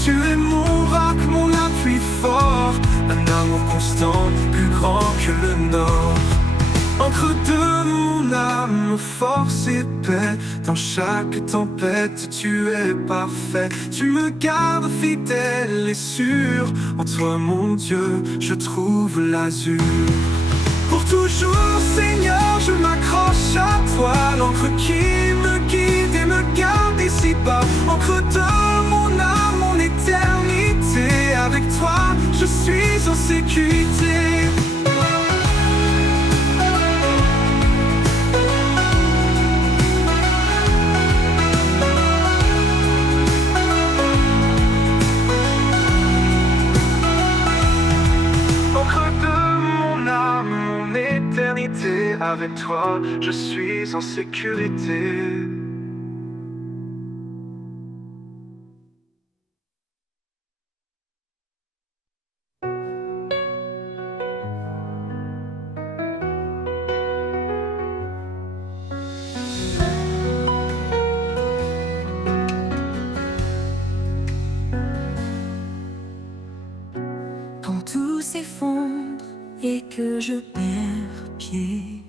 Tu es mon roc, mon appui fort, un amour constant, plus grand que le nord. Encre de mon âme, force et paix. Dans chaque tempête, tu es parfait. Tu me gardes fidèle et sûr. En toi, mon Dieu, je trouve l'azur. Pour toujours, Seigneur, je m'accroche à toi. L'encre qui me guide et me garde ici-bas. Encre de mon âme, mon éternité. Avec toi, je suis en sécurité. Avec toi, je suis en sécurité. Quand tout s'effondre et que je perds pied,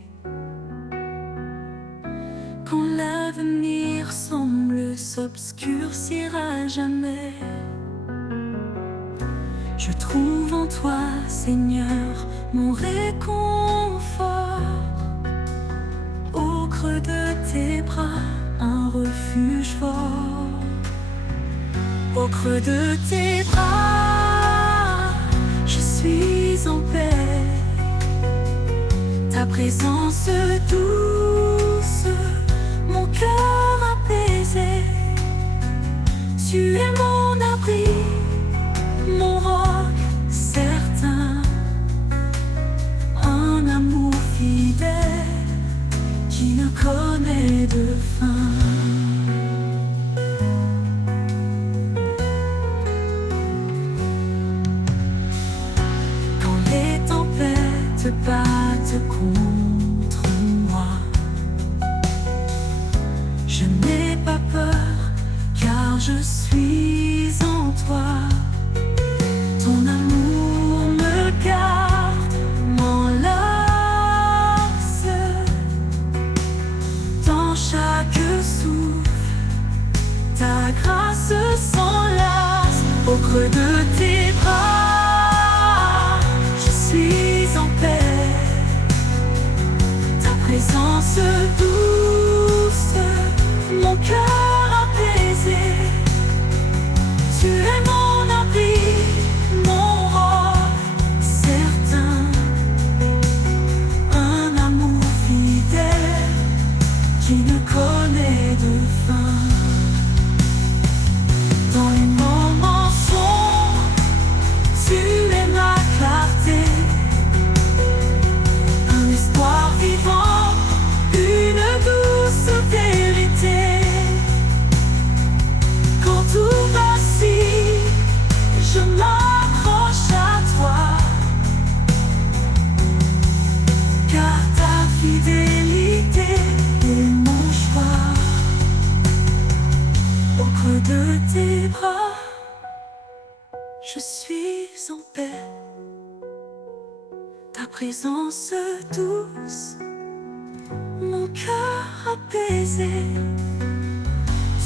quand l'avenir semble s'obscurcir à jamais, je trouve en toi, Seigneur, mon réconfort. Au creux de tes bras, un refuge fort. Au creux de tes bras, je suis en paix. Ta présence douce, mon cœur apaisé. Tu es mon abri, mon roc certain. Un amour fidèle qui ne connaît de fin. Quand les tempêtes battent contre moi, je n'ai pas peur, car je suis en toi. Ton amour me garde, m'enlace. Dans chaque souffle, ta grâce s'enlace. Au creux de tes bras, je suis en paix. paix, ta présence douce, mon cœur apaisé.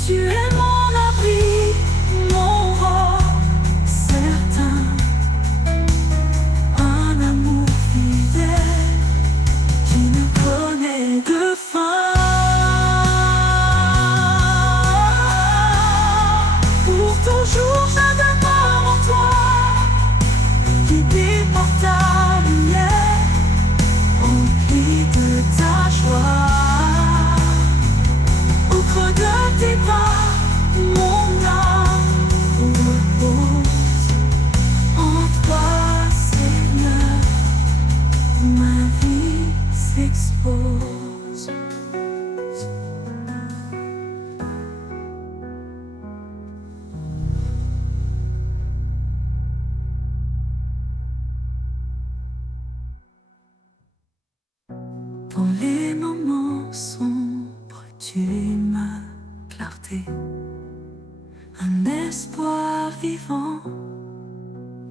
Tu es mon abri, mon roi certain, un amour fidèle qui ne connaît de fin. Pour toujours je demeure en toi, guidé par ta lumière, rempli de ta joie. Au creux de tes bras, mon âme repose. En toi, Seigneur, ma vie s'expose. Dans les moments sombres, tu es ma clarté, un espoir vivant,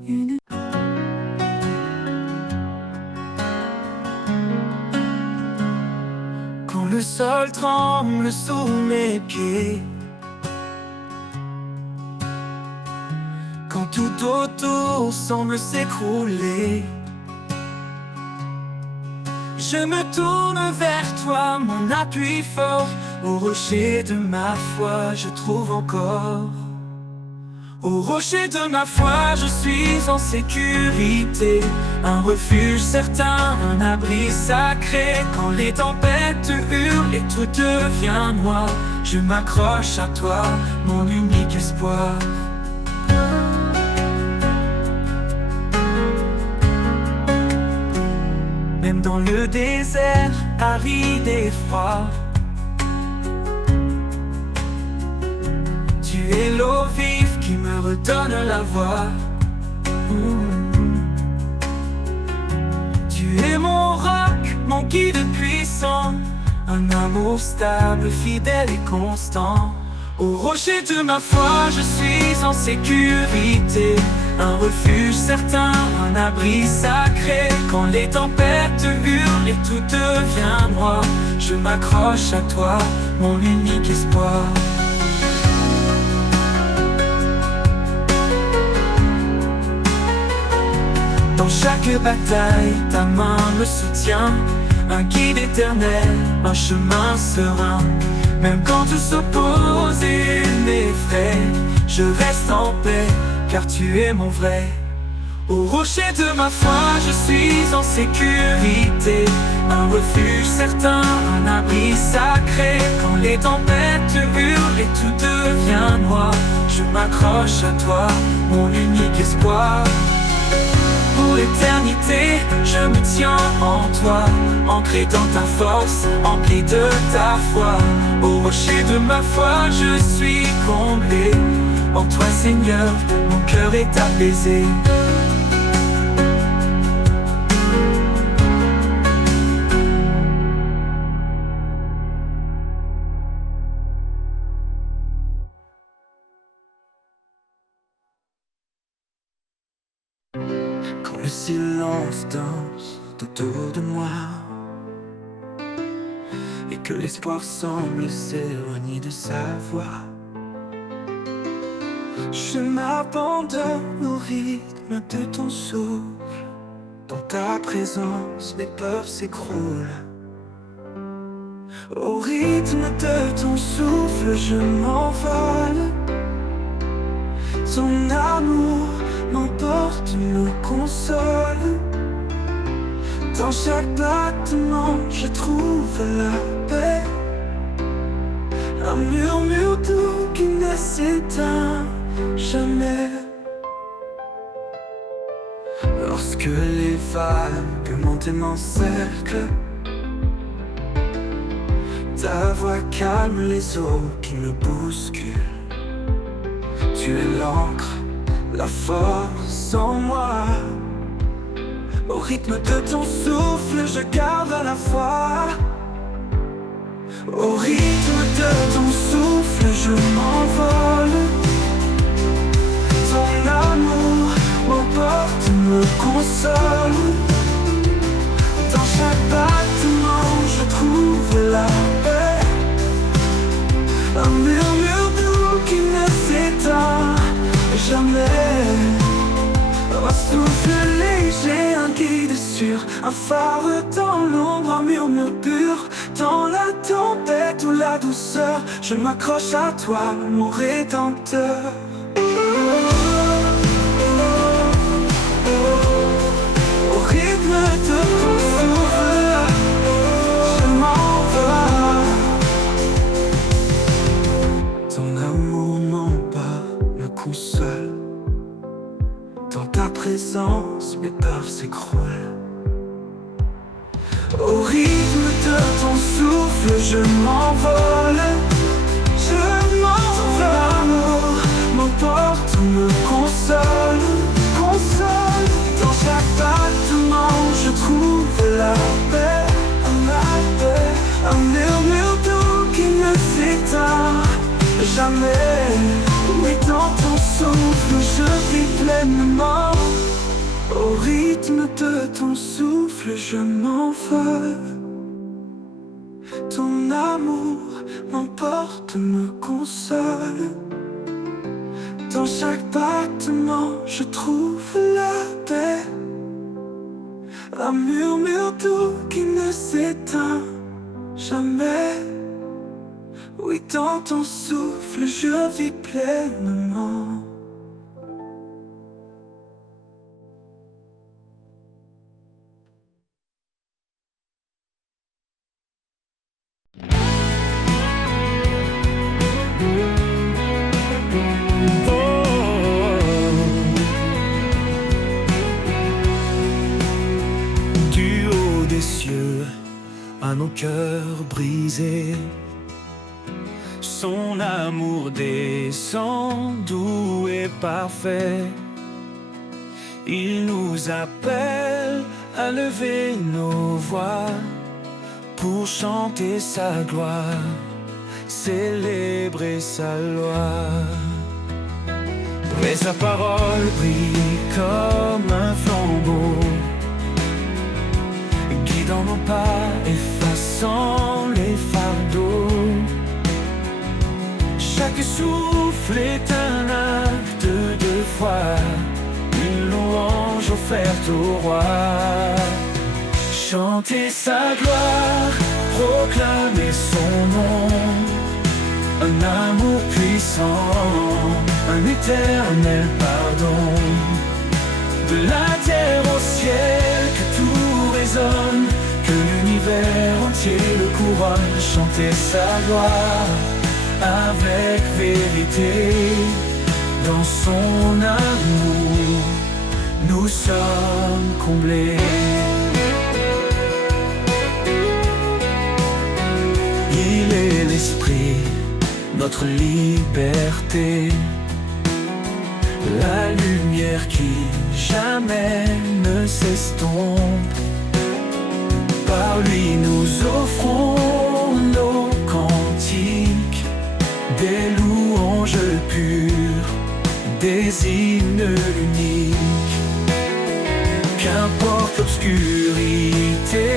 une... Quand le sol tremble sous mes pieds, quand tout autour semble s'écrouler, je me tourne vers toi, mon appui fort. Au rocher de ma foi, je trouve encore. Au rocher de ma foi, je suis en sécurité. Un refuge certain, un abri sacré. Quand les tempêtes hurlent et tout devient noir, je m'accroche à toi, mon unique espoir. Même dans le désert aride et froid, tu es l'eau vive qui me redonne la voix. Tu es mon roc, mon guide puissant, un amour stable, fidèle et constant. Au rocher de ma foi, je suis en sécurité. Un refuge certain, un abri sacré. Quand les tempêtes hurlent et tout devient noir, je m'accroche à toi, mon unique espoir. Dans chaque bataille, ta main me soutient. Un guide éternel, un chemin serein. Même quand tout s'oppose et m'effraie, je reste en paix, car tu es mon vrai. Au rocher de ma foi, je suis en sécurité. Un refuge certain, un abri sacré. Quand les tempêtes hurlent et tout devient noir, je m'accroche à toi, mon unique espoir. Pour l'éternité, je me tiens en toi, ancré dans ta force, empli de ta foi. Au rocher de ma foi, je suis comblé. En toi, Seigneur, mon cœur est apaisé. Quand le silence danse autour de moi et que l'espoir semble s'éloigner de sa voix, je m'abandonne au rythme de ton souffle. Dans ta présence, les peurs s'écroulent. Au rythme de ton souffle, je m'envole. Ton amour m'emporte, me console. Dans chaque battement, je trouve la paix. Un murmure doux qui ne s'éteint jamais. Lorsque les vagues montent et m'encerclent, ta voix calme les eaux qui me bousculent. Tu es l'encre, la force en moi. Au rythme de ton souffle, je garde la foi. Au rythme de ton souffle, je m'envole. Ton amour m'emporte, console. Dans chaque battement je trouve la paix. Un murmure doux qui ne s'éteint jamais. Un souffle léger, un guide sûr, un phare dans l'ombre, un murmure pur. Dans la tempête ou la douceur, je m'accroche à toi, mon rédempteur. Au rythme de ton souffle, je m'envole. Ton amour m'embarque, me console. Dans ta présence, mes peurs s'écroulent. Au rythme de ton souffle, je m'envole. Je m'envole. L'amour m'emporte, me console. Console. Dans chaque battement, je trouve la paix. Un murmure doux qui ne s'éteint jamais. Oui, dans ton souffle, je vis pleinement. Au rythme de ton souffle, je m'envole. Ton amour m'emporte, me console. Dans chaque battement, je trouve la paix. Un murmure doux qui ne s'éteint jamais. Oui, dans ton souffle, je vis pleinement. Du haut des cieux, à nos cœurs brisés, son amour descend doux et parfait. Il nous appelle à lever nos voix pour chanter sa gloire, célébrer sa loi. Mais sa parole brille comme un flambeau, guidant nos pas, effaçant les fardeaux. Chaque souffle est un acte de foi, une louange offerte au roi. Chanter sa gloire, proclamer son nom, un amour puissant, un éternel pardon. De la terre au ciel, que tout résonne, que l'univers entier le couronne. Chanter sa gloire avec vérité, dans son amour, nous sommes comblés. Il est l'esprit, notre liberté, la lumière qui jamais ne s'estompe. Par lui nous offrons nos cantiques, des louanges pures, des hymnes uniques. Qu'importe l'obscurité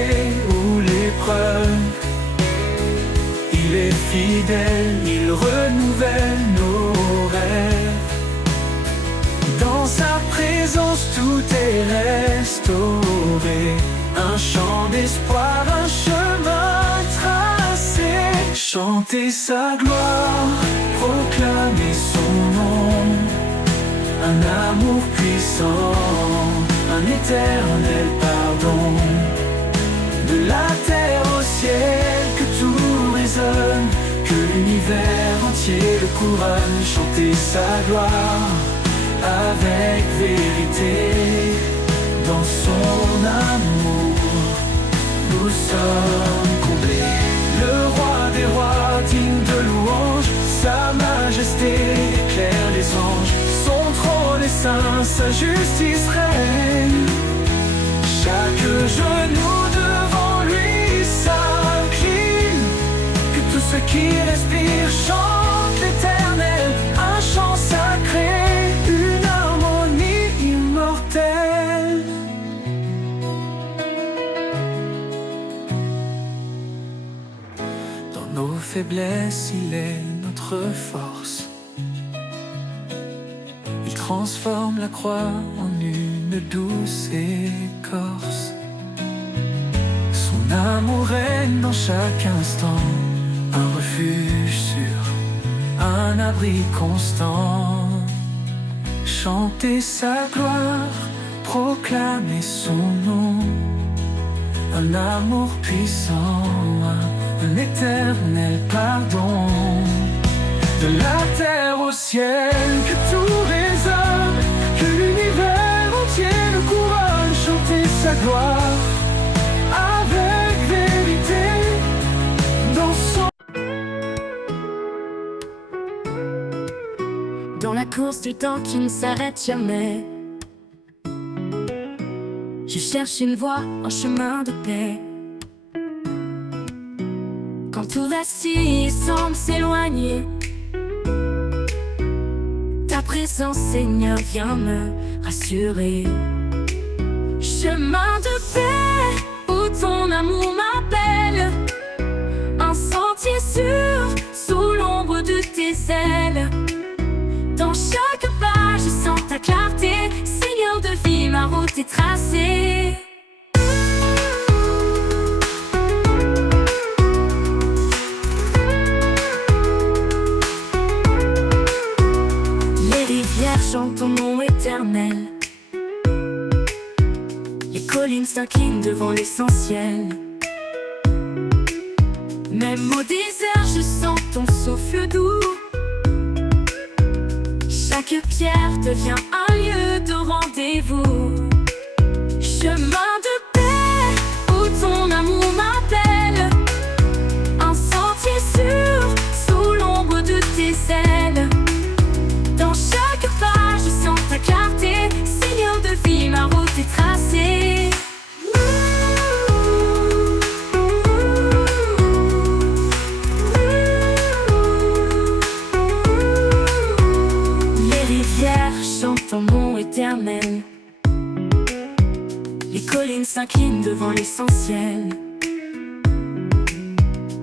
ou l'épreuve, il est fidèle, il renouvelle nos rêves. Dans sa présence tout est restauré, un chant d'espoir, un chemin tracé. Chanter sa gloire, proclamer son nom, un amour puissant, un éternel pardon. De la terre au ciel, que tout résonne, que l'univers entier le couronne. Chanter sa gloire avec vérité, dans son amour, nous sommes comblés. Le roi des rois, digne de louange, sa majesté éclaire les anges. Son trône est saint, sa justice règne. Chaque genou devant lui s'incline. Que tous ceux qui respirent chantent l'éternel, un chant sacré, une harmonie immortelle. faiblesse, il est notre force. Il transforme la croix en une douce écorce. Son amour règne dans chaque instant, un refuge sûr, un abri constant. Chanter sa gloire, proclamer son nom, un amour puissant, un éternel pardon. De la terre au ciel, que tous les hommes, que l'univers entier le couronne. Chanter sa gloire avec vérité dans son... Dans la course du temps qui ne s'arrête jamais, je cherche une voie, un chemin de paix. Quand tout vacille et semble s'éloigner, ta présence, Seigneur, vient me rassurer. Chemin de paix, où ton amour m'appelle, un sentier sûr, sous l'ombre de tes ailes. Dans chaque pas, je sens ta clarté, Seigneur de vie, ma route est tracée. Les rivières chantent ton nom éternel, les collines s'inclinent devant l'essentiel. Même au désert, je sens ton souffle doux. Chaque pierre devient un lieu de rendez-vous. Chemin de paix, où ton amour m'appelle, un sentier sûr, sous l'ombre de tes ailes. Dans chaque pas, je sens ta clarté, Seigneur de vie, ma route est tracée. Ton nom éternel, les collines s'inclinent devant l'essentiel.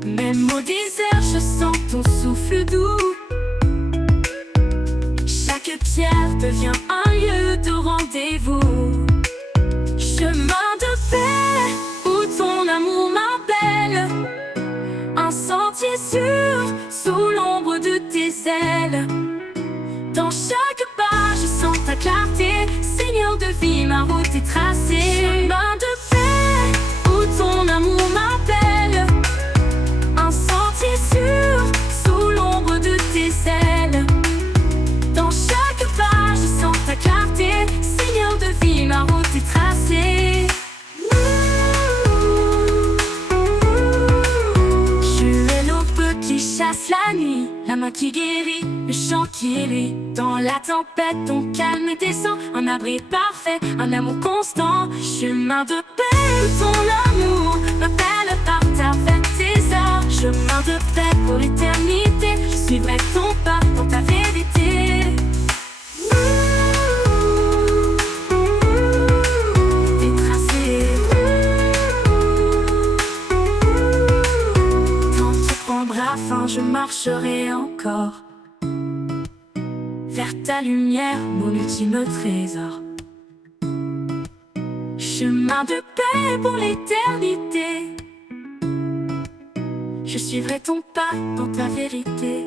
Même au désert, je sens ton souffle doux. Chaque pierre devient un lieu de rendez-vous. Chemin de paix, où ton amour m'appelle, un sentier sûr, sous l'ombre de tes ailes. Dans chaque pas, je sens ta clarté, Seigneur de vie, ma route est tracée. Chemin de paix, où ton amour m'appelle, un sentier sûr, sous l'ombre de tes ailes. Dans chaque pas, je sens ta clarté, Seigneur de vie, ma route est tracée. Tu es l'aube qui chasse la nuit, la main qui guérit, le chant qui rit. Dans la tempête, ton calme descend, un abri parfait, un amour constant. Chemin de paix, où ton amour m'appelle par ta fête tes heures. Chemin de paix pour l'éternité, je suivrai ton pas dans ta vérité. T'es tracé, quand tu prendras fin, je marcherai encore vers ta lumière, mon ultime trésor. Chemin de paix pour l'éternité, je suivrai ton pas dans ta vérité.